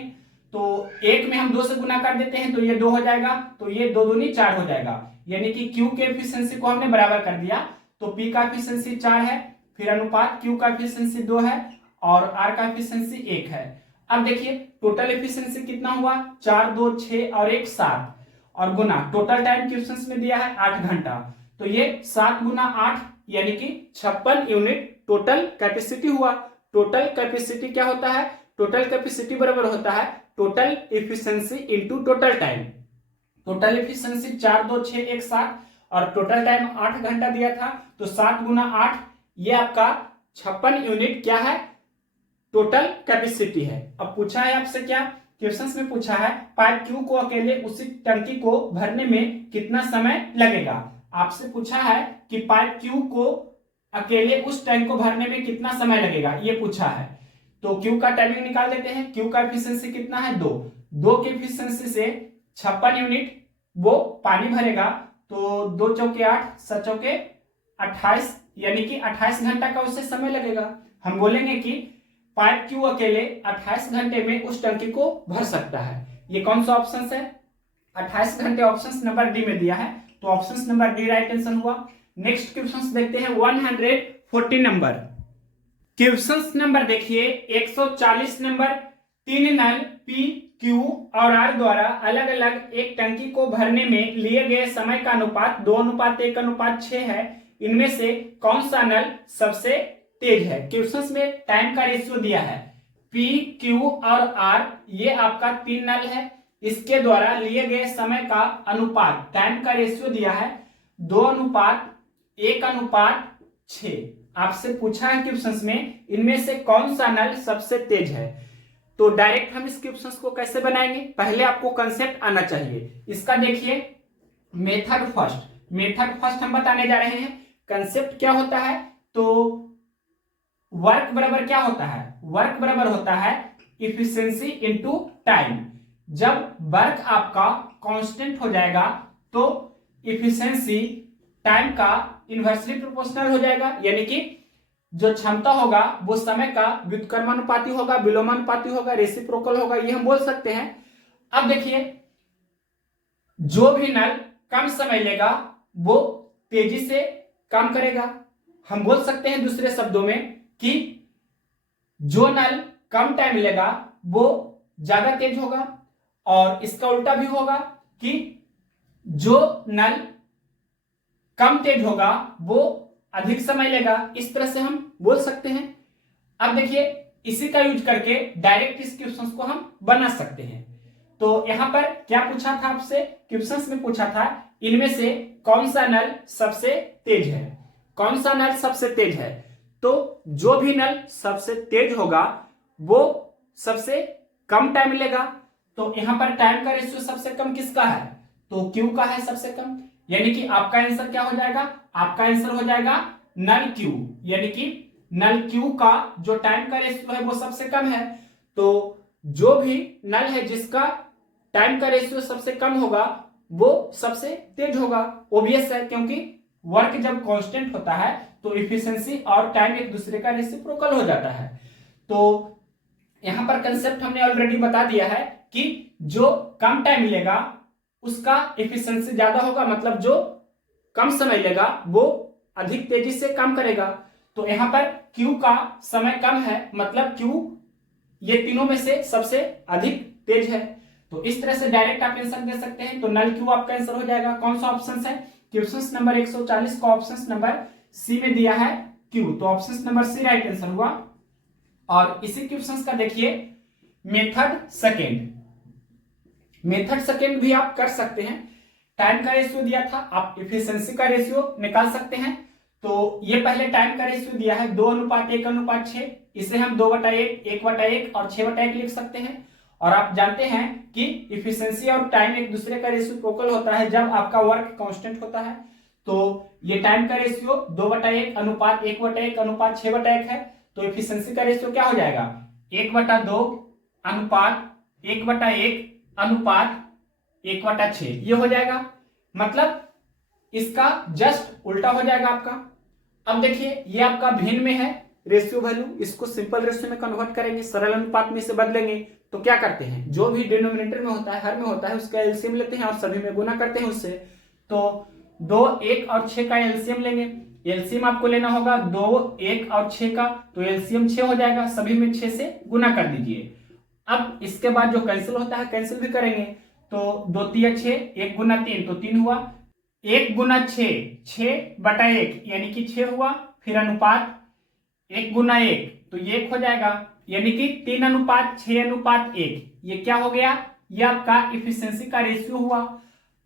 तो 1 में हम 2 से गुना कर देते हैं तो ये 2 हो जाएगा। तो ये 2 दूनी 4 हो जाएगा, यानी कि क्यू के एफिशिएंसी को हमने बराबर कर दिया। तो पी का एफिशिएंसी 4 है, फिर अनुपात क्यू का एफिशिएंसी 2 है और आर का एफिशिएंसी 1 है। अब देखिए टोटल एफिशिएंसी कितना हुआ, 4 2 6 और 1 7 और गुना टोटल टाइम क्वेश्चन में दिया है 8 घंटा। तो ये 7 गुना 8 यानी कि 56 यूनिट टोटल कैपेसिटी हुआ। टोटल कैपेसिटी क्या होता है, टोटल कैपेसिटी बराबर होता है total efficiency into total time. Total efficiency 4 2 6 1 7 और टोटल टाइम 8 घंटा दिया था। तो 7 गुना 8 ये आपका 56 यूनिट क्या है, टोटल कैपेसिटी है। अब पूछा है आपसे क्या, क्वेश्चन में पूछा है पाइप क्यू को अकेले उसी टंकी को भरने में कितना समय लगेगा। आपसे पूछा है कि पाइप क्यू को अकेले उस टैंक को भरने में कितना समय लगेगा, ये पूछा है। तो क्यू का टाइमिंग निकाल देते हैं। क्यू का एफिशिएंसी कितना है, 2 के एफिशिएंसी से 56 यूनिट वो पानी भरेगा। तो 2 चौके 8 7 चौके 28 यानी कि 28 घंटा का उससे समय लगेगा। हम बोलेंगे कि पाइप क्यू अकेले 28 घंटे में उस टंकी को भर सकता है। ये कौन सा ऑप्शन है? 28 घंटे ऑप्शन नंबर डी में दिया है, तो option number D right answer हुआ। नेक्स्ट क्वेश्चन देखते हैं 140 नंबर। क्वेश्चन नंबर देखिए 140 नंबर। 3 नल पी क्यू और आर द्वारा अलग अलग एक टंकी को भरने में लिए गए समय का अनुपात 2:1:6 है। इनमें से कौन सा नल सबसे तेज है? क्वेश्चन में टाइम का रेशियो दिया है, पी क्यू और आर ये आपका 3 नल है, इसके द्वारा लिए गए समय का अनुपात टाइम का रेशियो दिया है 2:1:6। आपसे पूछा है क्वेश्चन में इनमें से कौन सा नल सबसे तेज है। तो डायरेक्ट हम इस क्वेश्चन को कैसे बनाएंगे, पहले आपको कंसेप्ट आना चाहिए। इसका देखिए मेथड फर्स्ट हम बताने जा रहे हैं। कंसेप्ट क्या होता है? तो वर्क बराबर क्या होता है? वर्क बराबर होता है इफिशिएंसी इनटू टाइम। जब वर्क आपका कांस्टेंट हो जाएगा तो इफिशिएंसी टाइम का इनवर्सली प्रोपोर्शनल हो जाएगा, यानी कि जो क्षमता होगा वो समय का व्युत्क्रमानुपाती होगा, विलोमानुपाती होगा, रेसिप्रोकल होगा, ये हम बोल सकते हैं। अब देखिए जो भी नल कम समय लेगा वो तेजी से काम करेगा। हम बोल सकते हैं दूसरे शब्दों में कि जो नल कम टाइम लेगा वो ज्यादा तेज होगा, और इसका उल्टा भी होगा कि जो नल कम तेज होगा वो अधिक समय लेगा। इस तरह से हम बोल सकते हैं। अब देखिए इसी का यूज करके डायरेक्ट इस क्वेश्चन को हम बना सकते हैं। तो यहां पर क्या पूछा था आपसे? क्वेश्चन में पूछा था इनमें से कौन सा नल सबसे तेज है। कौन सा नल सबसे तेज है? तो जो भी नल सबसे तेज होगा वो सबसे कम टाइम लेगा। तो यहां पर टाइम का रेशियो सबसे कम किसका है? तो क्यू का है सबसे कम, यानी कि आपका आंसर क्या हो जाएगा? आपका आंसर हो जाएगा नल क्यू, यानी कि नल क्यू का जो टाइम का रेशियो है वो सबसे कम है। तो जो भी नल है जिसका टाइम का रेशियो सबसे कम होगा वो सबसे तेज होगा। ओबियस है, क्योंकि वर्क जब कांस्टेंट होता है तो इफिशिएंसी और टाइम एक दूसरे का रेसिप्रोकल हो जाता है। तो यहां पर कंसेप्ट हमने ऑलरेडी बता दिया है कि जो कम टाइम लेगा उसका इफिशिएंसी ज्यादा होगा, मतलब जो कम समय लेगा वो अधिक तेजी से काम करेगा। तो यहां पर Q का समय कम है, मतलब Q ये तीनों में से सबसे अधिक तेज है। तो इस तरह से डायरेक्ट आप आंसर दे सकते हैं। तो नल Q आपका आंसर हो जाएगा। कौन सा ऑप्शन है? क्वेश्चन नंबर 140 का ऑप्शन नंबर सी में दिया है Q, तो option number C right answer हुआ। और इसी क्वेश्चन का देखिए मेथड सेकेंड भी आप कर सकते हैं। टाइम का रेशियो दिया था, आप इफिशिएंसी का रेशियो निकाल सकते हैं। तो ये पहले टाइम का रेशियो दिया है 2:1:6, इसे हम 2/1, 1/1 और 6/1 लिख सकते हैं। और आप जानते हैं कि इफिशिएंसी और टाइम एक दूसरे का रेसिप्रोकल होता है जब आपका वर्क कांस्टेंट होता है। तो ये टाइम का रेशियो 2/1:1/6/1 है। तो इफिशिएंसी का रेशियो क्या हो जाएगा? 1/2:1/1:1/6 ये हो जाएगा। मतलब इसका जस्ट उल्टा हो जाएगा आपका। अब देखिए ये आपका भिन्न में है रेशियो वैल्यू, इसको सिंपल रेशियो में कन्वर्ट करेंगे, सरल अनुपात में से बदलेंगे। तो क्या करते हैं, जो भी डिनोमिनेटर में होता है, हर में होता है, उसका एलसीएम लेते हैं और सभी में गुना करते हैं उससे। तो 2, 1 और 6 का एलसीएम लेंगे। एलसीएम आपको लेना होगा 2, 1 और 6 का, तो एलसीएम 6 हो जाएगा। सभी में 6 से गुना कर दीजिए। अब इसके बाद जो कैंसिल होता है कैंसिल भी करेंगे। तो 2 3 6, 1 गुना 3 तो 3 हुआ, 1 गुना 6 6/1 यानी कि 6 हुआ। फिर अनुपात 1 गुना 1 तो ये 1 हो जाएगा, यानी कि 3:6:1 ये क्या हो गया? ये आपका इफिशिएंसी का रेशियो हुआ।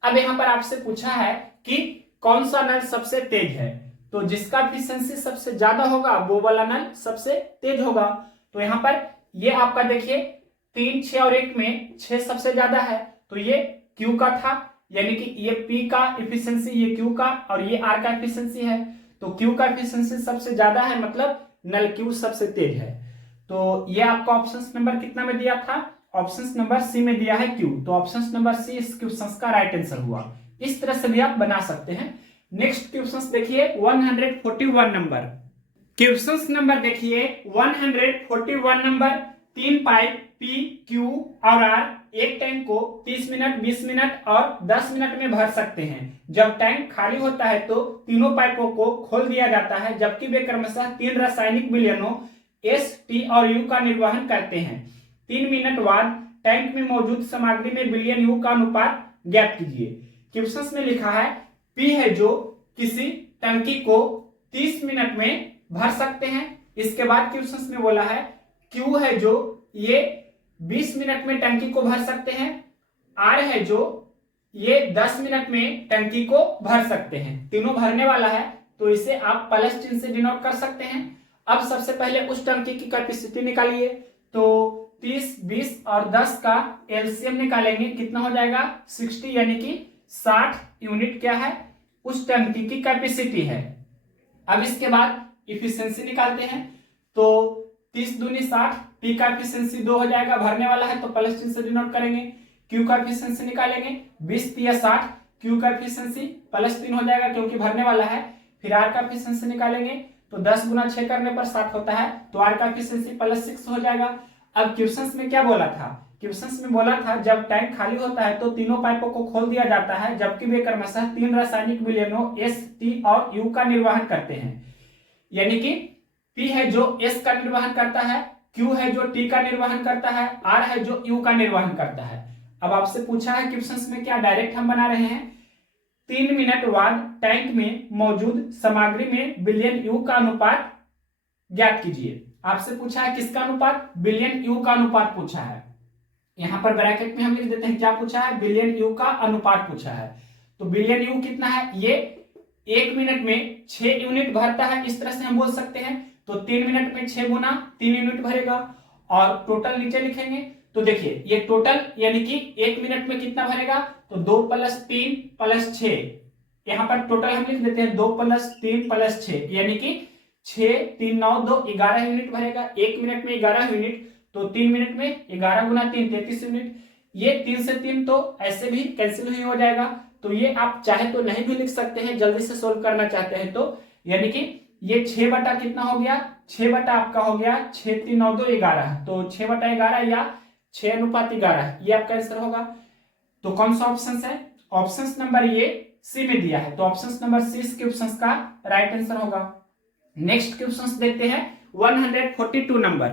अब यहां पर आपसे पूछा है कि कौन सा नल सबसे तेज है, तो जिसका इफिशिएंसी सबसे ज्यादा होगा वो वाला नल सबसे तेज होगा। तो यहां पर ये आपका देखिए 3, 6 और 1 में 6 सबसे ज्यादा है, तो ये Q का था, यानी कि ये P का इफिशिएंसी, ये Q का, और ये R का इफिशिएंसी है। तो Q का इफिशिएंसी सबसे ज्यादा है, मतलब नल Q सबसे तेज है। तो ये आपका ऑप्शन नंबर कितना में दिया था? ऑप्शन नंबर सी में दिया है Q, तो ऑप्शन नंबर सी इस क्वेश्चन का राइट आंसर हुआ। इस तरह से भी आप बना सकते हैं। नेक्स्ट क्वेश्चन देखिए 141 नंबर। क्वेश्चन नंबर देखिए 141 नंबर। तीन पाइप पी क्यू और आर एक टैंक को 30 मिनट 20 मिनट और 10 मिनट में भर सकते हैं। जब टैंक खाली होता है तो तीनों पाइपों को खोल दिया जाता है, जबकि वे क्रमशः तीन रासायनिक विलयनों एस, टी और यू का निर्वहन करते हैं। 3 मिनट बाद टैंक में मौजूद सामग्री में विलयन यू का अनुपात ज्ञात कीजिए। क्वेश्चन में लिखा है पी है जो किसी टंकी को 30 मिनट में भर सकते हैं। इसके बाद क्वेश्चन में बोला है क्यू है जो ये 20 मिनट में टंकी को भर सकते हैं, आर है जो ये 10 मिनट में टंकी को भर सकते हैं। तीनों भरने वाला है तो इसे आप प्लस चिन्ह से डिनोट कर सकते हैं। अब सबसे पहले उस टंकी की कैपेसिटी निकालिए, तो 30, 20 और 10 का एलसीएम निकालेंगे, कितना हो जाएगा 60, यानी कि 60 यूनिट क्या है उस टंकी की कैपेसिटी है। अब इसके बाद इफिशिएंसी निकालते हैं, तो 30 दूनी 60, पी का एफिशिएंसी 2 हो जाएगा, भरने वाला है तो प्लस चिन्ह से डिनोट करेंगे। क्यू का एफिशिएंसी निकालेंगे, 20 या 60, क्यू का एफिशिएंसी +3 हो जाएगा क्योंकि भरने वाला है। फिर आर का एफिशिएंसी निकालेंगे तो 10 गुना 6 करने पर 60 होता है, तो आर का एफिशिएंसी +6 हो जाएगा। अब क्वेश्चन में क्या बोला था, क्वेश्चन में बोला था जब टैंक खाली होता है तो तीनों पाइपों को खोल दिया जाता है, जबकि वे क्रमशः तीन रासायनिक विलयनों एस, टी और यू का निर्वहन करते हैं। यानी कि पी है जो एस का निर्वहन करता है, क्यू है जो टी का निर्वहन करता है, आर है जो यू का निर्वहन करता है। अब आपसे पूछा है क्वेश्चन में क्या डायरेक्ट हम बना रहे हैं, 3 मिनट बाद टैंक में मौजूद सामग्री में विलयन यू का अनुपात ज्ञात कीजिए। आपसे पूछा है किसका अनुपात, विलयन यू का अनुपात पूछा है। यहां पर ब्रैकेट में हम लिख देते हैं क्या पूछा है, विलयन यू का अनुपात पूछा है। तो विलयन यू कितना है, ये 1 मिनट में 6 यूनिट भरता है, इस तरह से हम बोल सकते हैं। तो 3 मिनट में 6 गुना 3 यूनिट भरेगा और टोटल नीचे लिखेंगे। तो देखिए ये टोटल यानी कि 1 मिनट में कितना भरेगा, तो 2 + 3 + 6, यहाँ पर टोटल हम लिख देते हैं 2 + 3 + 6, यानी कि 6, 3, 9, 2, 11 यूनिट भरेगा। 1 मिनट में 11 यूनिट, तो 3 मिनट में 11 गुना 3 33 यूनिट। ये 3 से 3 तो ऐसे भी कैंसिल ही हो जाएगा, तो ये आप चाहे तो नहीं भी लिख सकते हैं, जल्दी से सोल्व करना चाहते हैं तो। यानी कि ये 6 बटा कितना हो गया, 6 बटा आपका हो गया 6, 3, 9, 2, 11, तो 6 बटा 11 या 6:11, ये आपका आंसर होगा। तो कौन सा ऑप्शन है, ऑप्शन नंबर ये सी में दिया है, तो ऑप्शन नंबर सी इस क्वेश्चन का राइट आंसर होगा। नेक्स्ट क्वेश्चन देखते हैं 142 नंबर।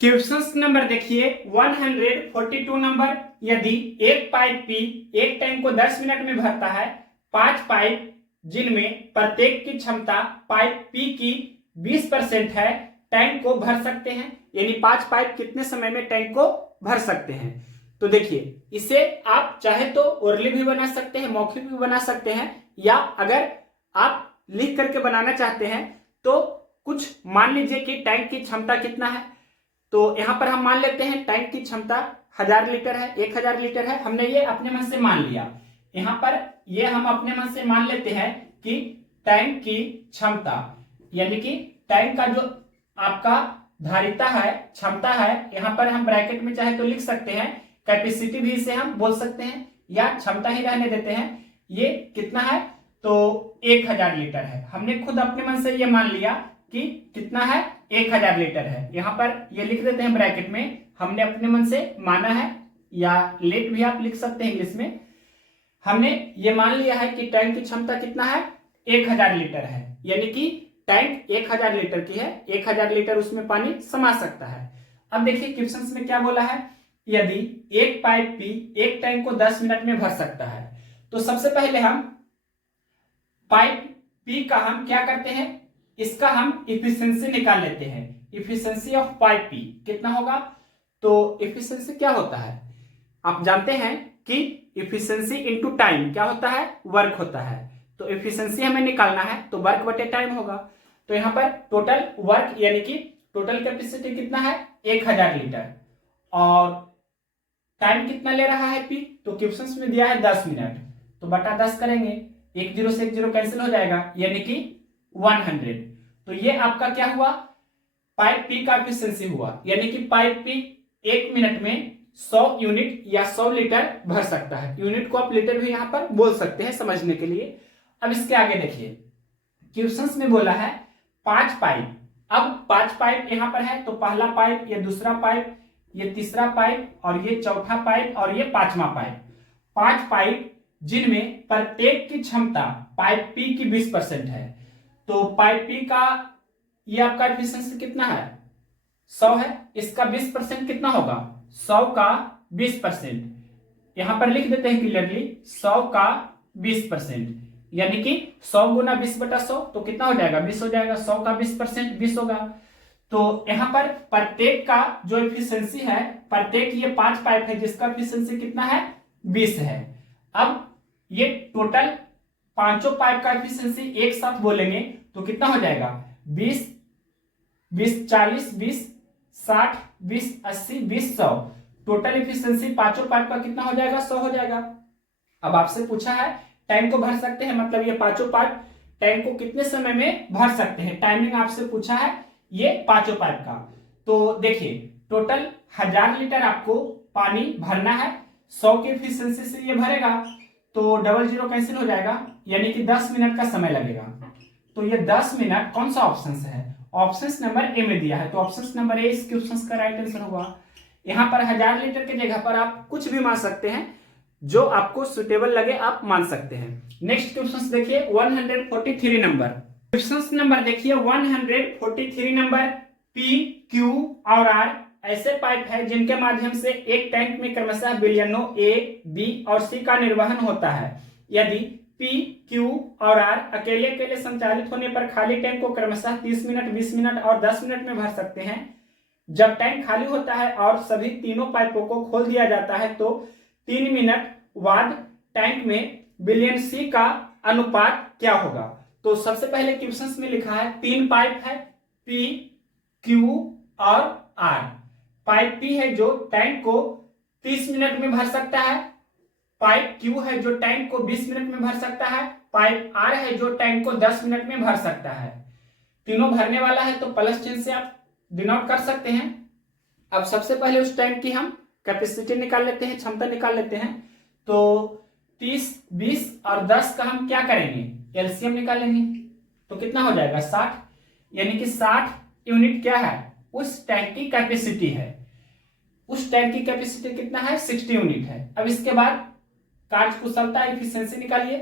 क्वेश्चन नंबर देखिए 142 नंबर, यदि एक पाइप पी एक टैंक को 10 मिनट में भरता है, 5 पाइप जिनमें प्रत्येक की क्षमता पाइप पी की 20% है टैंक को भर सकते हैं। यानी 5 पाइप कितने समय में टैंक को भर सकते हैं। तो देखिए इसे आप चाहे तो ओरली भी बना सकते हैं, मौखिक भी बना सकते हैं, या अगर आप लिख करके बनाना चाहते हैं तो कुछ मान लीजिए कि टैंक की क्षमता कितना है। तो यहां पर हम मान लेते हैं टैंक की क्षमता 1000 लीटर है, 1000 लीटर है, हमने ये अपने मन से मान लिया। यहां पर ये हम अपने मन से मान लेते हैं कि टैंक की क्षमता यानी कि टैंक का जो आपका धारिता है, क्षमता है, यहां पर हम ब्रैकेट में चाहे तो लिख सकते हैं, कैपेसिटी भी इसे हम बोल सकते हैं या क्षमता ही रहने देते हैं। ये कितना है, तो 1000 लीटर है। हमने खुद अपने मन से ये मान लिया कि कितना है, 1000 लीटर है। यहां पर ये लिख देते हैं ब्रैकेट में, हमने अपने मन से माना है, या लेट भी आप लिख सकते हैं इंग्लिश में। हमने ये मान लिया है कि टैंक की क्षमता कितना है, 1000 लीटर है, यानी कि टैंक 1000 लीटर की है, 1000 लीटर उसमें पानी समा सकता है। अब देखिए क्वेश्चन में क्या बोला है, यदि एक पाइप पी एक टैंक को 10 मिनट में भर सकता है। तो सबसे पहले हम पाइप पी का हम क्या करते हैं, इसका हम इफिशिएंसी निकाल लेते हैं। इफिशिएंसी ऑफ पाइप पी कितना होगा, तो इफिशिएंसी क्या होता है, आप जानते हैं कि इफिशिएंसी इनटू टाइम क्या होता है, वर्क होता है। तो इफिशिएंसी हमें निकालना है तो वर्क बटे टाइम होगा। तो यहाँ पर टोटल वर्क यानी कि टोटल कैपेसिटी कितना है, 1000 लीटर, और टाइम कितना ले रहा है पी, तो क्वेश्चन में दिया है 10 मिनट, तो बटा 10 करेंगे, 1 0 से 1 0 कैंसिल हो जाएगा, यानी कि 100। तो ये आपका क्या हुआ, पाइप पी का एफिशिएंसी हुआ, यानी कि पाइप पी 1 मिनट में 100 यूनिट या 100 लीटर भर सकता है। यूनिट को आप लीटर भी यहां पर बोल सकते हैं समझने के लिए। अब इसके आगे देखिए क्वेश्चन में बोला है 5 पाइप। अब 5 पाइप यहां पर है, तो पहला पाइप, ये दूसरा पाइप, ये तीसरा पाइप और ये चौथा पाइप और ये पांचवा पाइप। 5 पाइप जिनमें प्रत्येक की क्षमता पाइप पी की 20% है। तो पाइप पी का ये आपका एफिशिएंसी कितना है? 100 है। इसका 20% कितना होगा? 100 का 20%। यहां पर लिख देते हैं क्लियरली 100 का 20%, यानी कि 100 गुना 20/100 तो कितना हो जाएगा? 20 हो जाएगा। 100 का 20% 20 होगा। तो यहां पर प्रत्येक का जो एफिशिएंसी है, प्रत्येक ये 5 पाइप है जिसका एफिशिएंसी कितना है? 20 है। अब ये टोटल पांचों पाइप का एफिशिएंसी एक साथ बोलेंगे तो कितना हो जाएगा? 20 20 40 20 60 20 80 20 100। टोटल एफिशिएंसी पांचों पाइप का कितना हो जाएगा? 100 हो जाएगा। अब आपसे पूछा है टैंक को भर सकते हैं, मतलब ये पांचों पाइप टैंक को कितने समय में भर सकते हैं? टाइमिंग आपसे पूछा है ये पांचों पाइप का। तो देखिए टोटल 1000 लीटर आपको पानी भरना है। 100 की एफिशिएंसी से ये भरेगा तो डबल जीरो कैंसिल हो जाएगा, यानी कि 10 मिनट का समय लगेगा। तो ये 10 मिनट कौन सा ऑप्शन है? ऑप्शन नंबर ए में दिया है, तो ऑप्शन नंबर ए इस क्वेश्चन का राइट आंसर होगा। यहां पर 1000 लीटर की जगह पर आप कुछ भी मान सकते हैं, जो आपको सुटेबल लगे आप मान सकते हैं। नेक्स्ट क्वेश्चन देखिए 143 नंबर। क्वेश्चन नंबर देखिए 143 नंबर। पी क्यू और आर ऐसे पाइप है जिनके माध्यम से एक टैंक में क्रमशः बिलियनों ए, बी और सी का निर्वहन होता है। यदि पी, क्यू और आर अकेले अकेले संचालित होने पर खाली टैंक को क्रमशः 30 मिनट, 20 मिनट और 10 मिनट में भर सकते हैं। जब टैंक खाली होता है और सभी तीनों पाइपों को खोल दिया जाता है तो 3 मिनट बाद टैंक में बिलियन सी का अनुपात क्या होगा? तो सबसे पहले क्वेश्चन में लिखा है 3 पाइप है, पी, क्यू और आर। पाइप पी है जो टैंक को 30 मिनट में भर सकता है। पाइप क्यू है जो टैंक को 20 मिनट में भर सकता है। पाइप आर है जो टैंक को 10 मिनट में भर सकता है। तीनों भरने वाला है तो प्लस चिन्ह से आप डिनोट कर सकते हैं। अब सबसे पहले उस टैंक की हम कैपेसिटी निकाल लेते हैं, क्षमता निकाल लेते हैं। तो 30, 20 और 10 का हम क्या करेंगे? एलसीएम निकालेंगे तो कितना हो जाएगा? 60, यानी कि 60 यूनिट क्या है? उस टैंक की कैपेसिटी है। उस टैंक की कैपेसिटी कितना है? 60 यूनिट है। अब इसके बाद कार्य कुशलता एफिशिएंसी निकालिए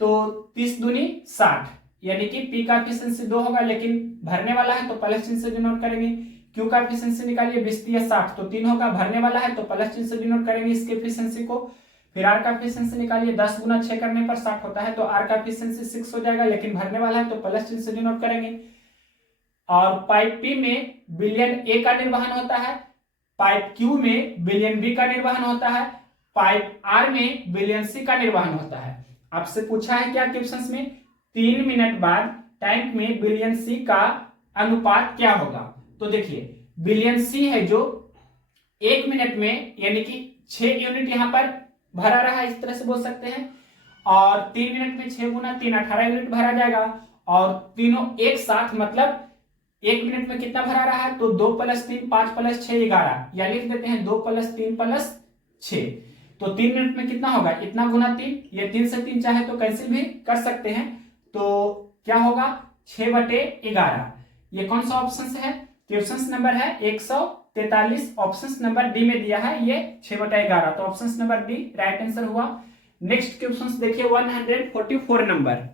तो 30 दूनी 60, यानी कि पी का एफिशिएंसी 2 होगा, लेकिन भरने वाला है तो प्लस चिन्ह से डिनोट करेंगे। क्यू का एफिशिएंसी निकालिए 20 या 60 तो 3 होगा, भरने वाला है तो प्लस चिन्ह से डिनोट करेंगे इसके एफिशिएंसी को। फिर आर का एफिशिएंसी निकालिए, 10 गुना 6 करने पर 60 होता है तो आर का एफिशिएंसी 6 हो जाएगा, लेकिन भरने वाला है तो प्लस चिन्ह से डिनोट करेंगे। और पाइप पी में बिलियन ए का निर्वहन होता है, पाइप क्यू में बिलियन बी का निर्वहन होता है, पाइप आर में बिलियन सी का निर्वहन होता है। आपसे पूछा है क्या क्वेश्चंस में? 3 मिनट बाद टैंक में बिलियन सी का अनुपात क्या होगा? तो देखिए बिलियन सी है जो 1 मिनट में, यानी कि 6 यूनिट यहां पर भरा रहा है, इस तरह से बोल सकते हैं। और 3 मिनट में 6 गुना 3 18 यूनिट भरा जाएगा। और तीनों एक साथ मतलब 1 मिनट में कितना भरा रहा है? तो 2 + 3 5 + 6 11, या लिख देते हैं 2 + 3 + 6। तो 3 मिनट में कितना होगा? इतना गुना 3, ये 3 से 3 चाहे तो कैंसिल भी कर सकते हैं। तो क्या होगा? 6/11। ये कौन सा ऑप्शन है? क्वेश्चन नंबर है 143, ऑप्शन नंबर डी में दिया है ये 6/11, तो option number D right answer हुआ। नेक्स्ट क्वेश्चन देखिए 144 नंबर।